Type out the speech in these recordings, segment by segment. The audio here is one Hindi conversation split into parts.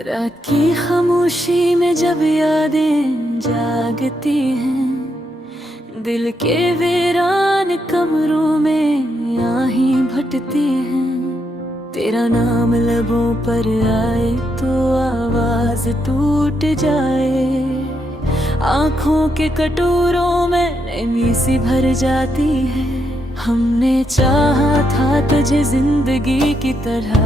रात की खामोशी में जब यादें जागती हैं, दिल के वीरान कमरों में आहें भटती हैं। तेरा नाम लबों पर आए तो आवाज टूट जाए, आँखों के कटोरों में नमी सी भर जाती है। हमने चाहा था तुझे जिंदगी की तरह,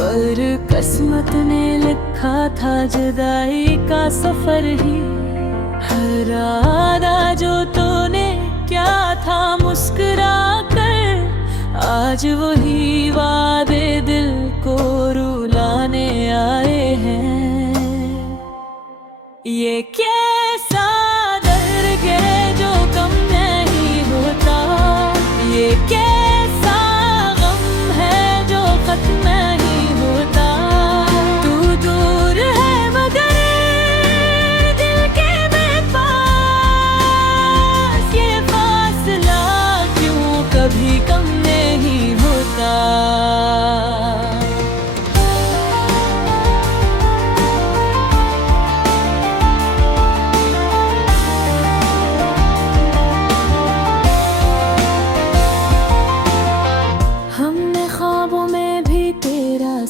पर किस्मत ने लिखा था जुदाई का सफर ही। हर आदा जो तूने क्या था मुस्कुरा कर, आज वही वादे दिल को रुलाने आए हैं। ये कैसा दर्द है जो कम नहीं होता, ये कैसा गम है जो खत्म नहीं होता। तू दूर है मगर दिल के मेरे पास, ये फासला क्यों कभी कम नहीं होता।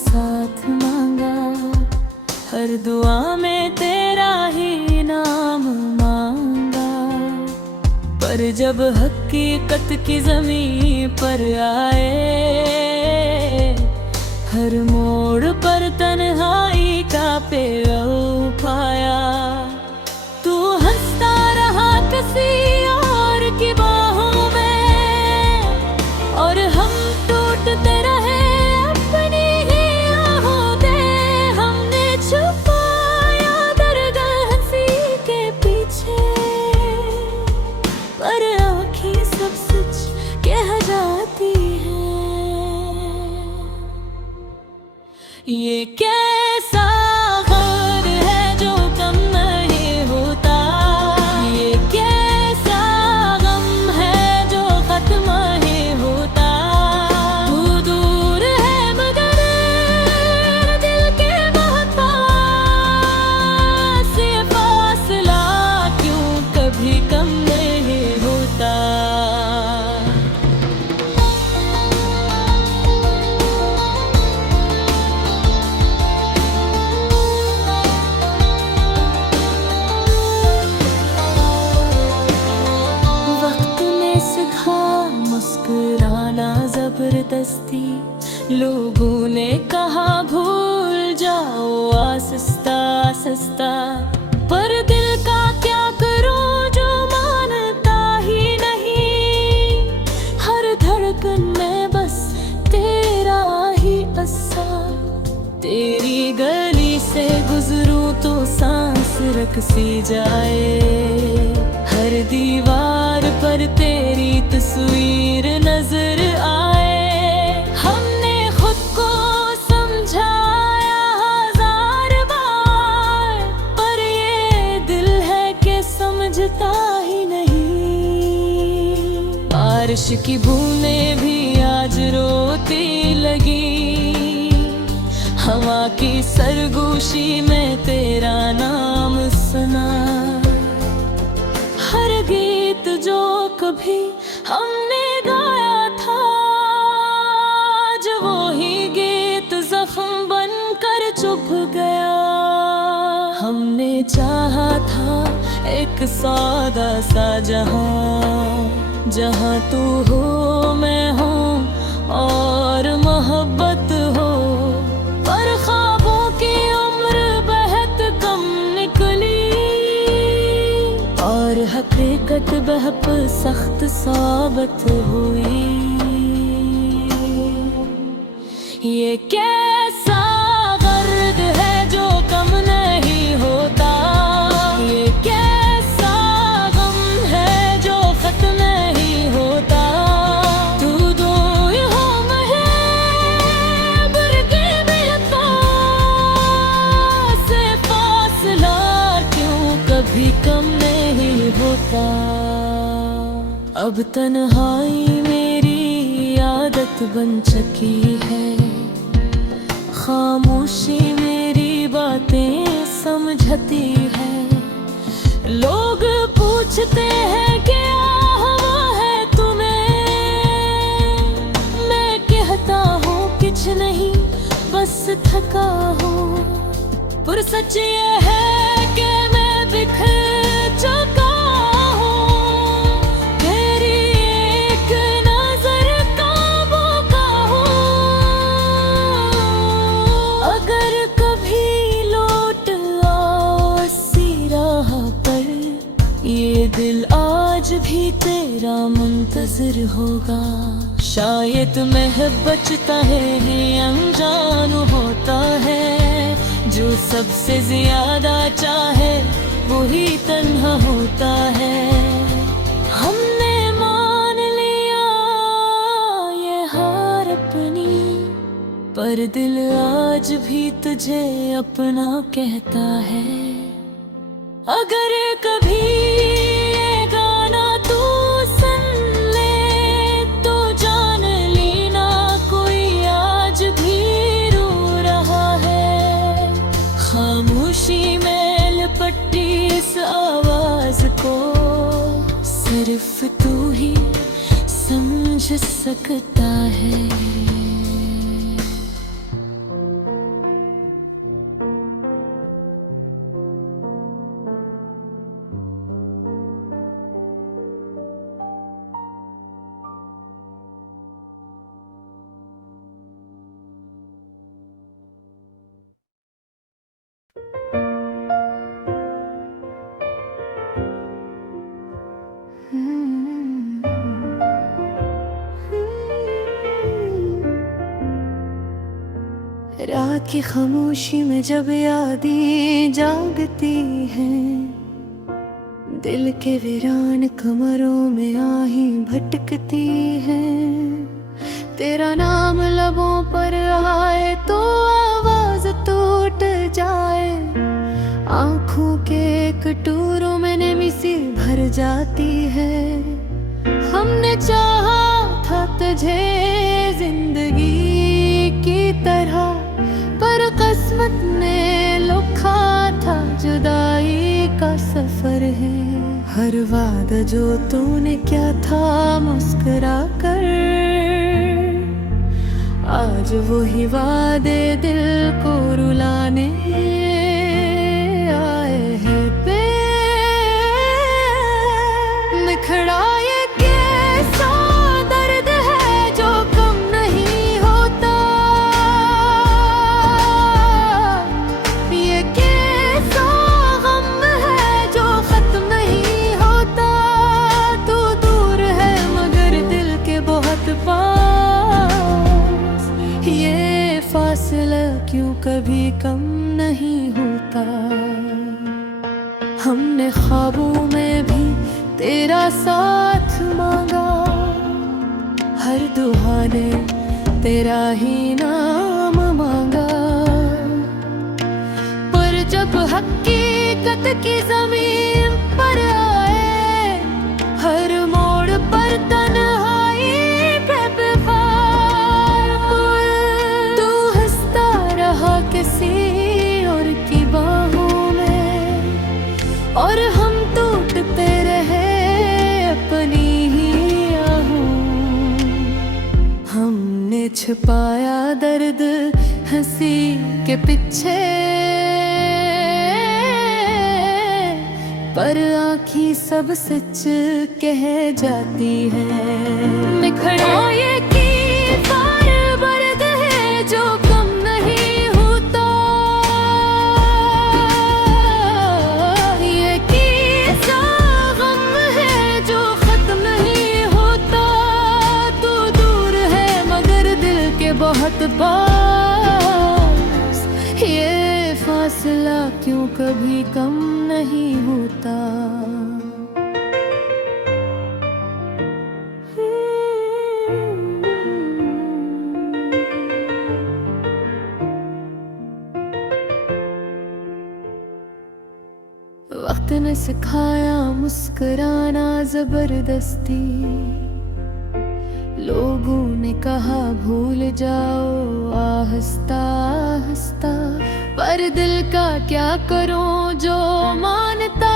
साथ मांगा, हर दुआ में तेरा ही नाम मांगा, पर जब हकीकत की ज़मीं पर आए, हर मोड़ पर तन्हाई का पेड़ पाया। तू हंसता रहा किसी और की बाहों में, और हम टूटते रहे अपनी ही आहों में। हमने छुपाया दर्द हंसी के पीछे, पर आँखें सब सच कह जाती हैं। ये कैसा गम है जो कम नहीं होता, ये कैसा गम है जो खत्म नहीं होता। तू दूर है मगर दिल के बहुत पास, ये फासला क्यों कभी कम नहीं होता। मुस्कुराना जबरदस्ती, लोगों ने कहा भूल जाओ आहिस्ता आहिस्ता, पर दिल का क्या करूं जो मानता ही नहीं। हर धड़कन में बस तेरा ही असर, तेरी गली से गुजरूं तो सांस रुक सी जाए। हर दीवार पर तेरी तस्वीर नजर आए। हमने खुद को समझाया हजार बार, पर ये दिल है कि समझता ही नहीं। बारिश की बूंदें भी आज रोती लगी, हवा की सरगोशी में तेरा नाम सुना। हर गीत जो कभी हमने गाया था, आज वो ही गीत जख्म बनकर चुभ गया। हमने चाहा था एक सादा सा जहां, जहां तू हो मैं हूँ और मोहब्बत हो, पर ख्वाबों की उम्र बहुत कम निकली, और हकीकत बहुत सख्त साबित हुई। ये कैसा दर्द है जो कम नहीं होता, ये कैसा गम है जो खत्म नहीं होता। तू दूर हो मैं बरके मेरे पास, से फासला क्यों कभी कम नहीं होता। अब तन्हाई मेरी आदत बन चुकी है, खामोशी मेरी बातें समझती है। लोग पूछते हैं क्या हुआ है तुम्हें, मैं कहता हूँ कुछ नहीं बस थका हूँ। पर सच ये है कि मैं बिखर चुका हूँ, तेरी एक नजर काबू का हूँ। अगर कभी लौट आओ इसी राह पर, ये दिल आज भी तेरा मुंतज़िर होगा। शायद महब बचता है अनजान होता है, जो सबसे ज्यादा चाहे वही तन्हा होता है। हमने मान लिया ये हार अपनी, पर दिल आज भी तुझे अपना कहता है। अगर कभी ये गाना तू सुन ले तो जान लेना कोई आज भी रो रहा है। खामोशी में लिपटी इस आवाज को सिर्फ तू ही समझ सकता है। रात की खामोशी में जब यादें जागती हैं, दिल के वीरान कमरों में आहें भटकती हैं। तेरा नाम लबों पर आए तो आवाज टूट जाए, आँखों के कटोरों में नमी सी भर जाती है। हमने चाहा था तुझे जिंदगी की तरह, पर किस्मत ने लिखा था जुदाई का सफर है। हर वादा जो तूने क्या था मुस्कुरा कर, आज वही वादे दिल को रुलाने आए हैं पे। निखड़ा ये कैसा दर्द है जो कम नहीं होता, ये कैसा गम है जो खत्म नहीं होता। तू दूर है मगर दिल के बहुत पास, ये फासला क्यों कभी कम नहीं होता। हमने ख्वाबों में भी तेरा साथ मांगा, हर दुआ ने तेरा ही नाम मांगा। पर जब हकीकत की जमीन पर आए, हर मोड़ पर तन्हाई पे बेवार, तू हंसता रहा किसी और की बाहों में, और हम टूटते रहे अपनी ही आहों। हमने छुपाया दर्द हंसी के पीछे, पर आँखें सब सच कह जाती है। निखरा ये की बार बर्द है जो कम नहीं होता, ये कैसा गम है जो खत्म नहीं होता। तू दूर है मगर दिल के बहुत पास, ये फासला क्यों कभी कम नहीं होता। वक्त ने सिखाया मुस्कुराना जबरदस्ती, लोगों ने कहा भूल जाओ आहिस्ता आहिस्ता, पर दिल का क्या करूं जो मानता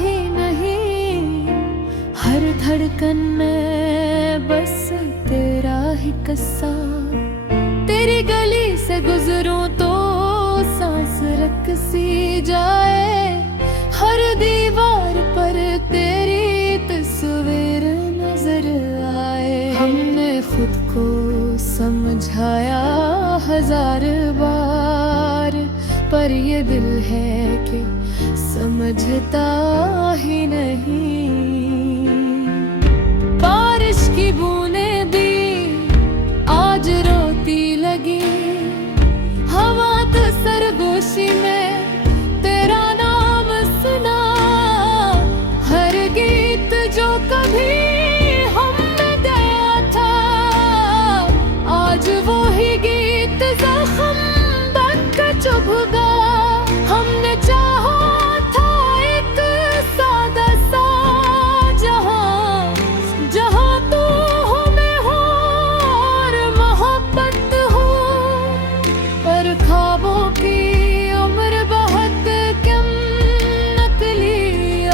ही नहीं। हर धड़कन में बस तेरा ही किस्सा, तेरी गली से गुजरूं तो सांस रुक सी जाए। हर दीवार पर तेरी तस्वीर नजर आए। हमने खुद को समझाया हजार बार, पर ये दिल है कि समझता ही नहीं। बारिश की बूंदें भी आज रोती लगी, हवा तो सरगोशी में तेरा नाम सुना। हर गीत जो कभी हमने गाया था, आज वो ही गीत जख्म बनकर चुभ गया। हमने चाहा था एक सादा सा जहां, जहां तू हो मैं हो और मोहब्बत हो, पर ख्वाबों की उम्र बहुत कम नकली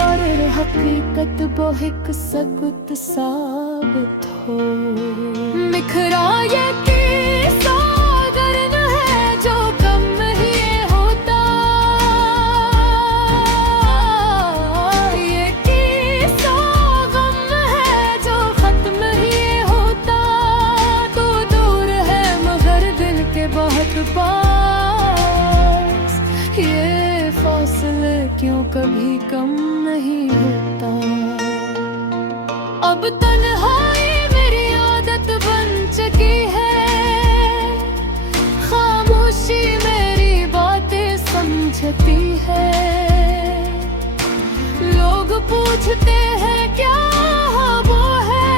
और हकीकत बहुत सकुत साबित हो। निखरा ये किस्सा अगर न है जो कम ही होता, ये किस्सा गम है जो खत्म ही होता। तू दूर है मगर दिल के बहुत पास, ये फासले क्यों कभी कम नहीं होता। अब तन्हाई मेरी आदत बन चुकी है, खामोशी मेरी बातें समझती है। लोग पूछते हैं क्या वो है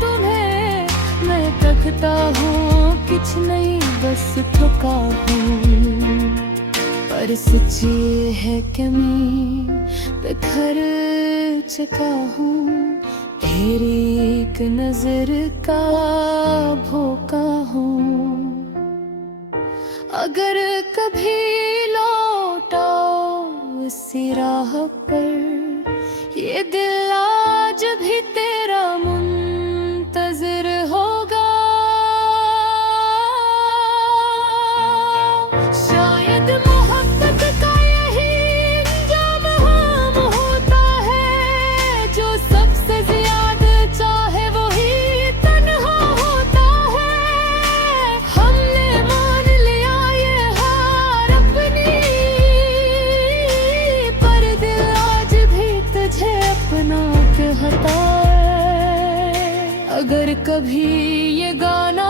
तुम्हें, मैं कहता हूँ कुछ नहीं बस थका हूँ। पर सच ये है कि मैं बिखर चुका हूँ, तेरी एक नजर का भूखा हूँ। अगर कभी लौटाओ इसी राह पर, ये दिल आज भी तेरा मुंतज़िर होगा। शायद मोहब्बत का यही अंजाम हम होता है, जो सबसे ज्यादा चाहे वही तन्हा होता है। हमने मान लिया ये हार अपनी, पर दिल आज भी तुझे अपना कहता है। अगर कभी ये गाना